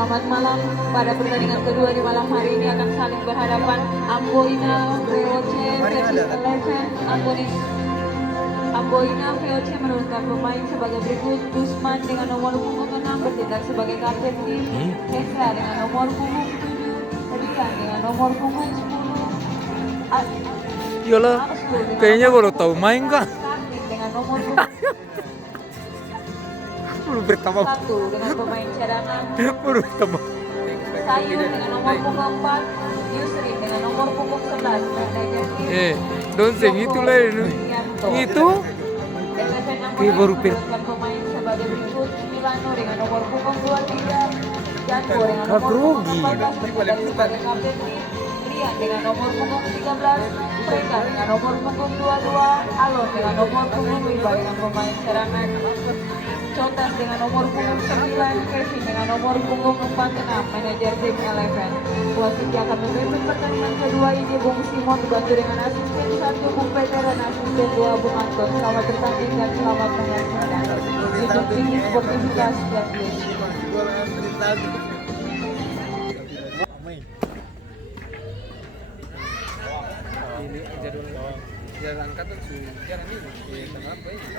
Selamat malam. Pada pertandingan kedua di malam hari ini akan saling berhadapan Amboina VOC versus Eleven. Amboina VOC menurunkan pemain sebagai berikut: Dusman dengan nomor punggung 6 bertindak sebagai kapten tim, Hesa dengan nomor punggung 7, Rian dengan nomor punggung 10, Iyalah, kayaknya baru tahu main kak. dengan nomor punggung Belum pertama, 1 dengan pemain cadangan, baru pertama. Sayur dengan nomor punggung 4, Yusri dengan nomor punggung 11, manajer tim. Donseng itulah itu. Kayak baru menurunkan pemain sebagai berikut: Milano dengan nomor punggung 23, Janko dengan nomor punggung 14 bertindak sebagai kapten tim, Rian dengan nomor punggung 13, Freka dengan nomor punggung 22, Alon dengan nomor punggung 5 dengan pemain cadangan, Cotas dengan nomor punggung 9, Kevin dengan nomor punggung 46, manajer tim Eleven. Wasit yang akan memimpin pertandingan kedua ini Bung Simon dibantu dengan asisten 1 Bung Peter dan asisten 2 Bung Anton. Selamat bertanding dan selamat menyaksikan. Untuk ini sportivitas dan Ini jadwal angkatan sejarah ini kenapa ini?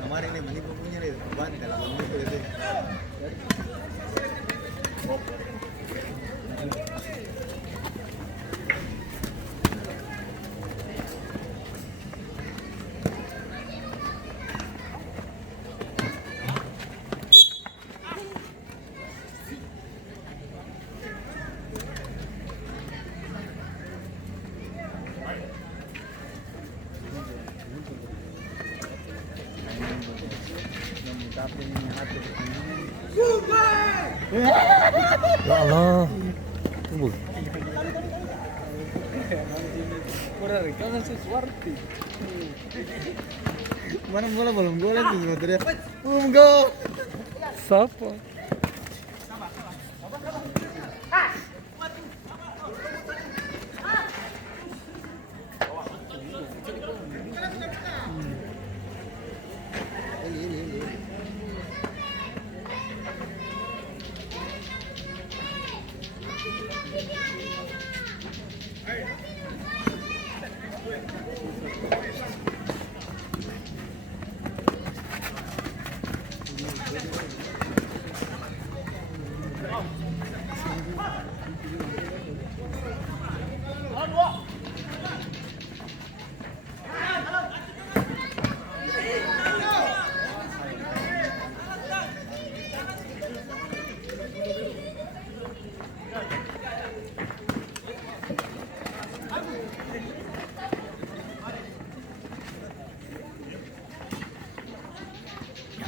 Kemarin ini menipu punya nih, bantal, menipu itu. Ya Allah. Tunggu. Mana bola belum gol lagi motornya. Belum gol. Siapa? Ini.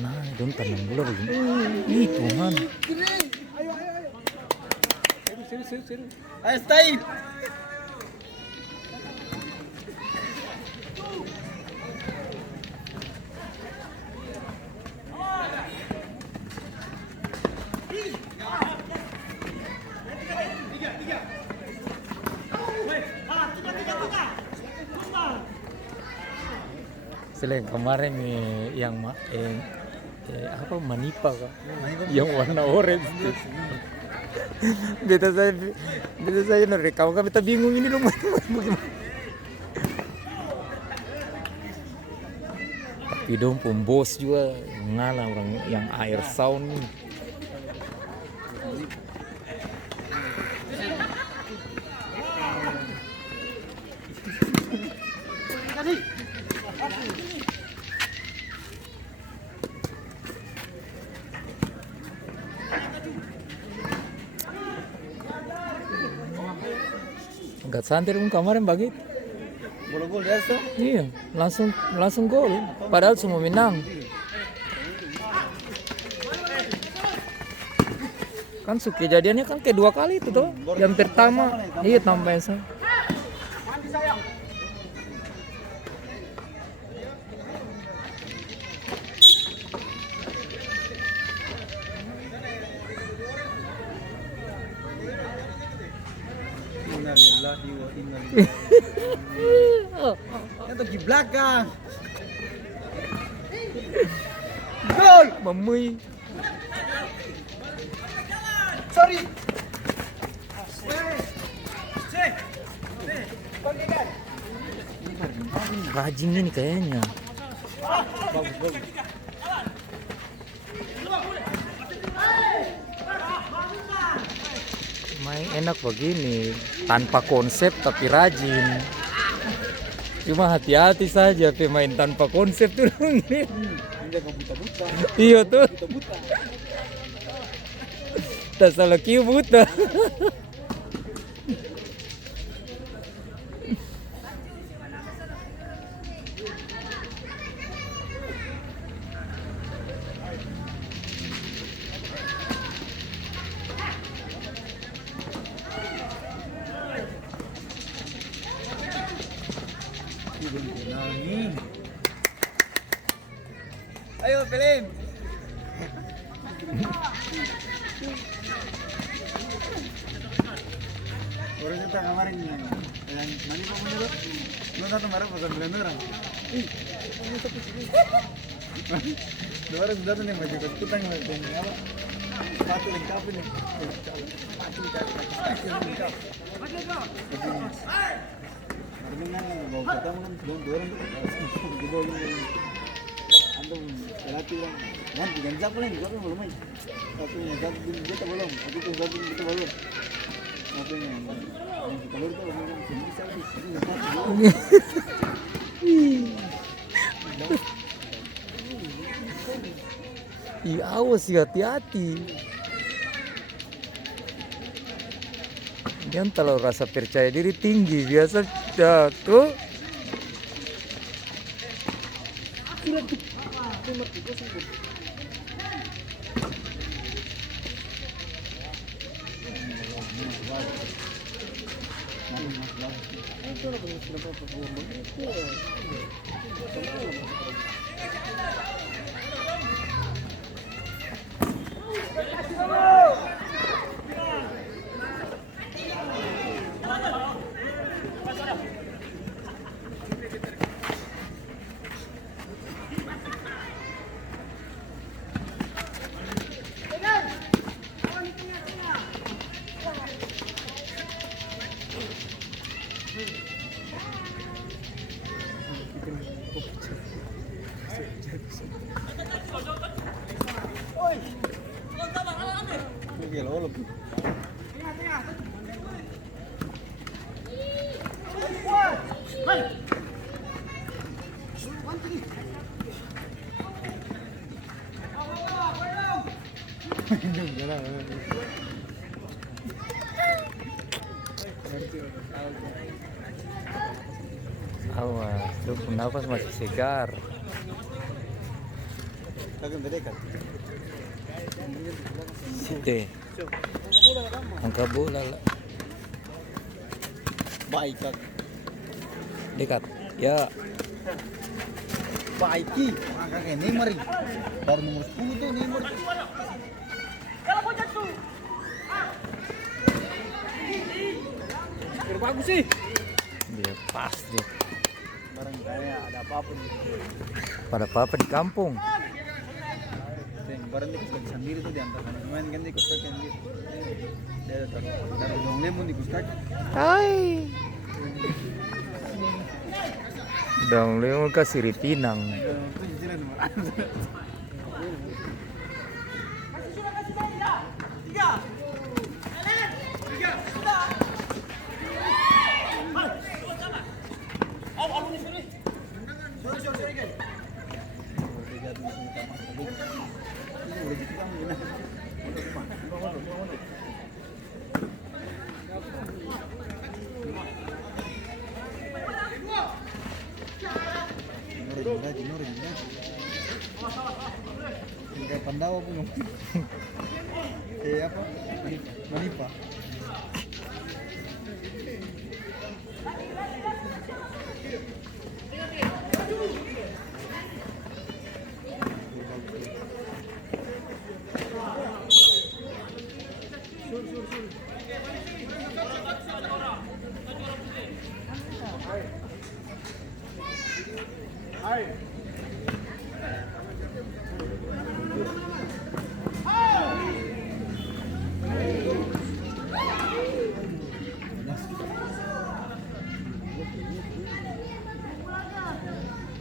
Nah, don't tanam bola begini. Ih, Tuhan. Seru. Ayo stay. Selain kemarin yang apa Manipa kak? Yang warna orange itu. beta saya rekam kan beta bingung ini dong bagaimana. Tapi dong pembos juga ngalah orang yang air sound. Enggak santai dong kemarin begitu. Bola gol dia tuh. Iya, langsung gol. Padahal semua menang. Kan kejadiannya kan kedua kali itu tuh. Yang pertama, iya tambah Dio tinggal. Itu di belakang. Gol. Mamui. Sorry. Rajin ini kayaknya. Bagus, bagus. Main enak begini, tanpa konsep tapi rajin. Cuma hati-hati saja pemain tanpa konsep tuh. Ini buta-buta. Iya tuh. Buta-buta. Tak salah kiu buta. Ayo, Pelin. Orang kita kemarin yang mana kok menurut? Lu satu marah pesan brand orang. Dua orang sudah tuh nih baju kutang lagi apa? Sepatu lengkap ini. Sepatu lengkap. Hari ini mau ketemu kan dua orang tuh. Di bawah ini. Antum pelatih orang. Nanti ganti siapa lagi? Siapa yang belum main? Satu yang satu kita belum. Aku tuh satu kita belum. Apa yang kalau itu orang bisa Iya, awas sih, hati-hati. Jangan terlalu rasa percaya diri tinggi, biasa jatuh. Awas, tuh nafas masih segar. Kagak dekat. Site. Angka bola lah. Baik kak. Dekat. Ya. Baiki. Kakak Neymar. Baru nomor 10 tuh Neymar. Bagus sih. Dia pas dia. Barang kayak ada apa-apa nih. Pada apa di kampung. Barang ikut kaki sendiri tuh diantar main kan ikut kaki sendiri. Dia taruh dong lemon ikut kaki. Hai. Dong lemon kasih Pinang. Kayak Pandawa pun. Apa? Manipa.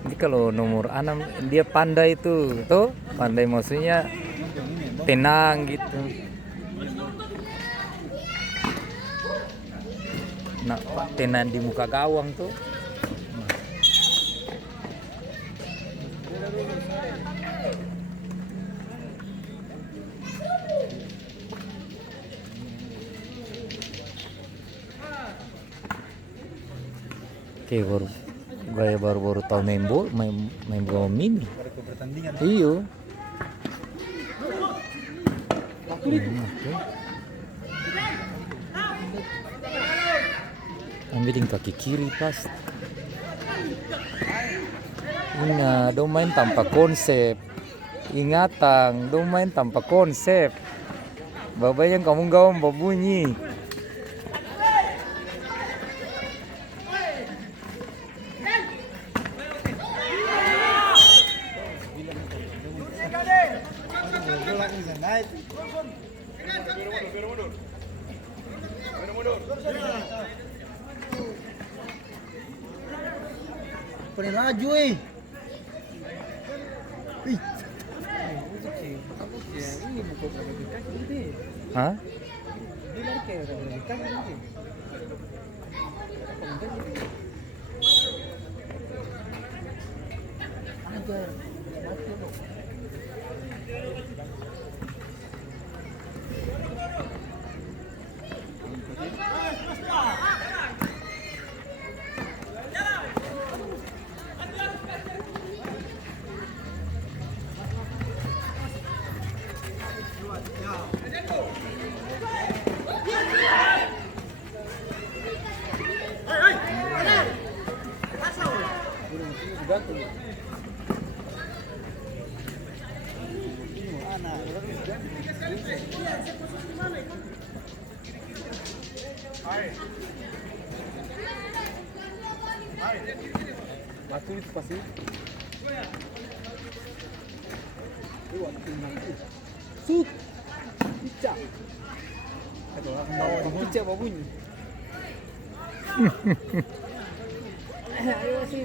Jadi kalau nomor 6 dia pandai tuh, pandai maksudnya tenang gitu. Nah, tenang di muka gawang tuh. Oke, baru tahu main bola mini. Baru ke pertandingan. Iyo. Ambilin kaki kiri pas. Ingat, dong main tanpa konsep. Ingatan, dong main tanpa konsep. Bapak yang kamu gawang berbunyi. Pernah laju Hah? Aku itu pasti. Sut. Picak. Kalau aku mau picak apa bunyi? Ayo sih.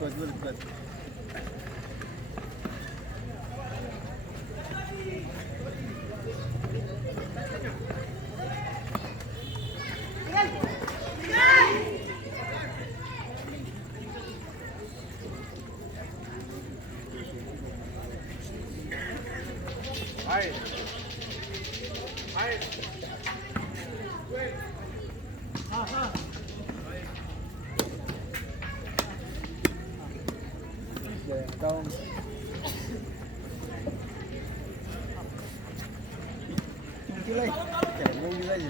Kuat. Down. Gilai. Jangan mau gila aja.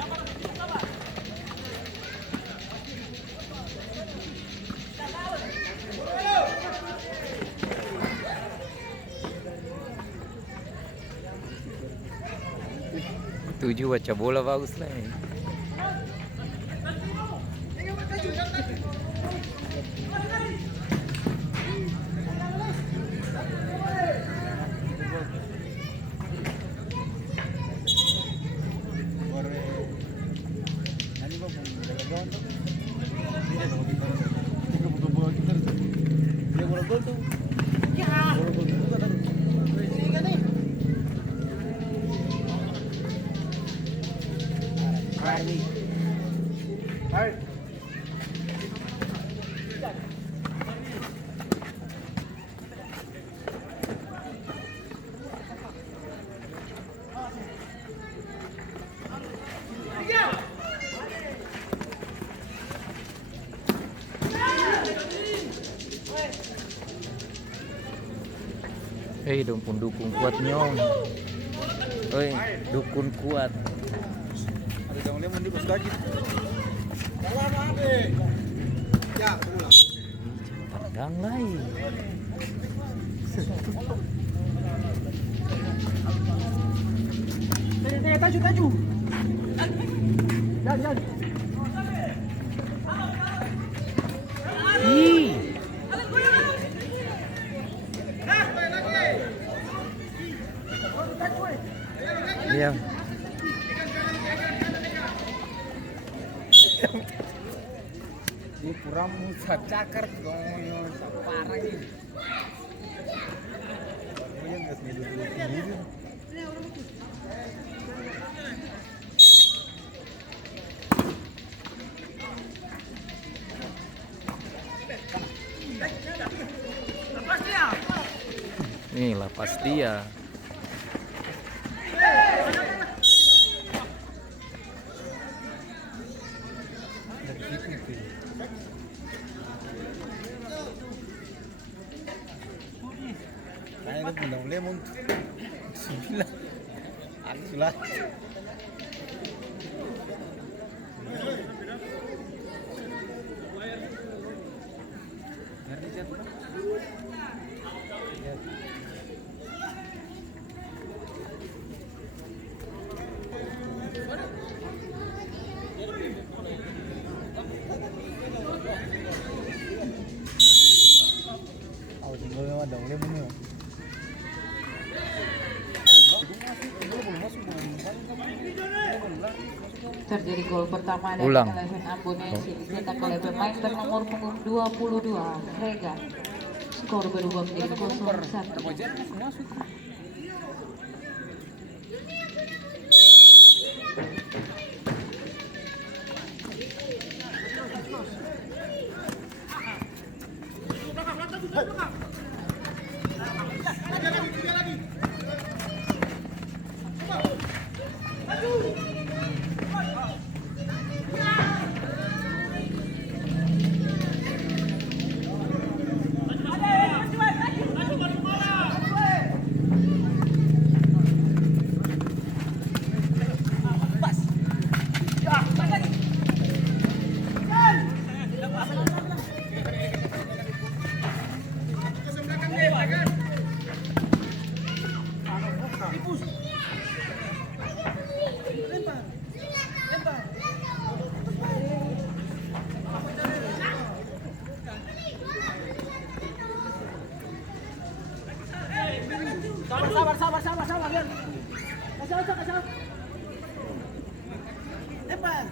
Tujuh baca bola bagus lah. Dukun kuat nyong. Oi, dukun kuat. Ada yang lemon di bos kaki. Salam Ade. Ya, pulang. Padang lain. Taju. Jangan. Ini kurang musa cakar dong, parah ini. Yang nggak sendiri. Nih lepas dia. Kayaknya itu bunda lemon. Sembilan. Aku sulah. Aku tinggal memang dong lemon nih. Terjadi gol pertama dari Ulang. Eleven Ambonesi dicetak oleh pemain bernomor punggung 22 Rega. Skor berubah menjadi 0-1. Sabar, Biar. Kasih. Lempar.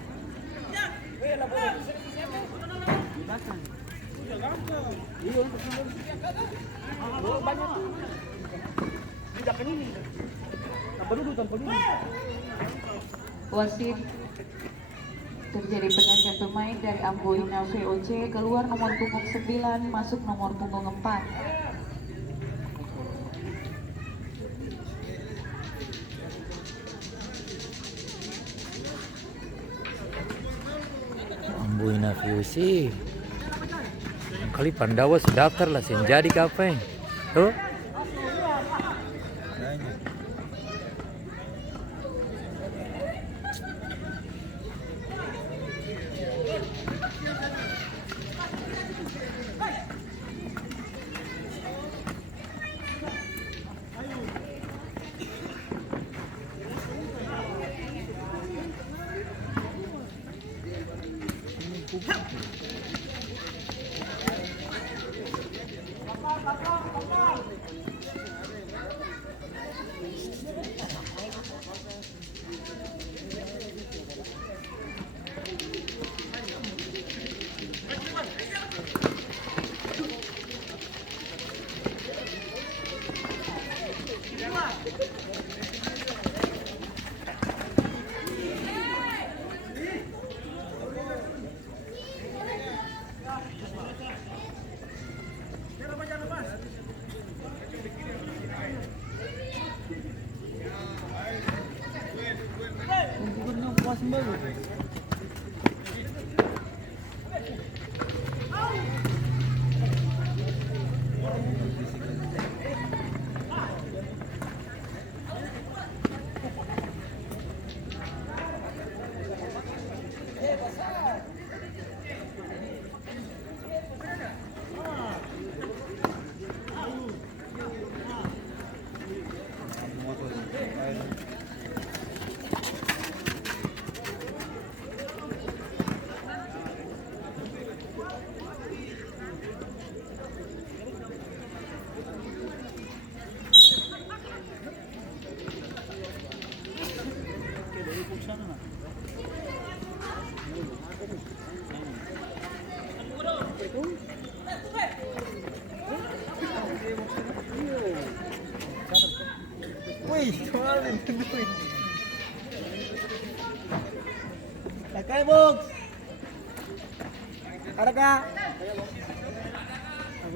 Wasit terjadi pergantian pemain dari Amboina VOC, keluar nomor punggung 9 masuk nomor punggung 4. Amboina VOC. Kali Pandawa sudah daftar lah, sen jadi kapan? Tuh. Wih, kemarin tentuin. Pakai box. Ada kak?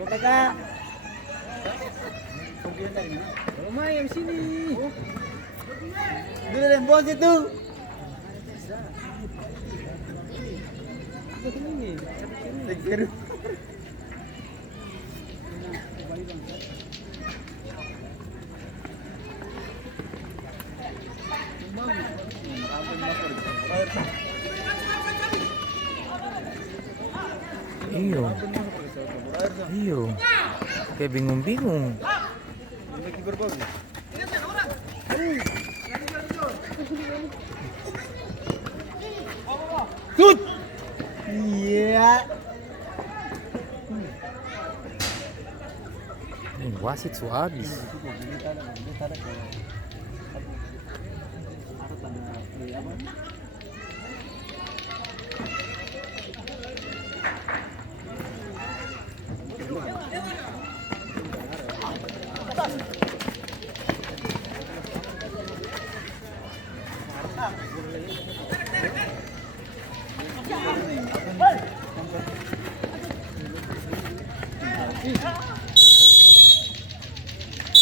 Ada kak? Lumayan sini. Dulu deh bos itu. Sekiru. Iyo. Iyo. Kayak bingung-bingung. Shoot! Iya. Ini wasit su habis.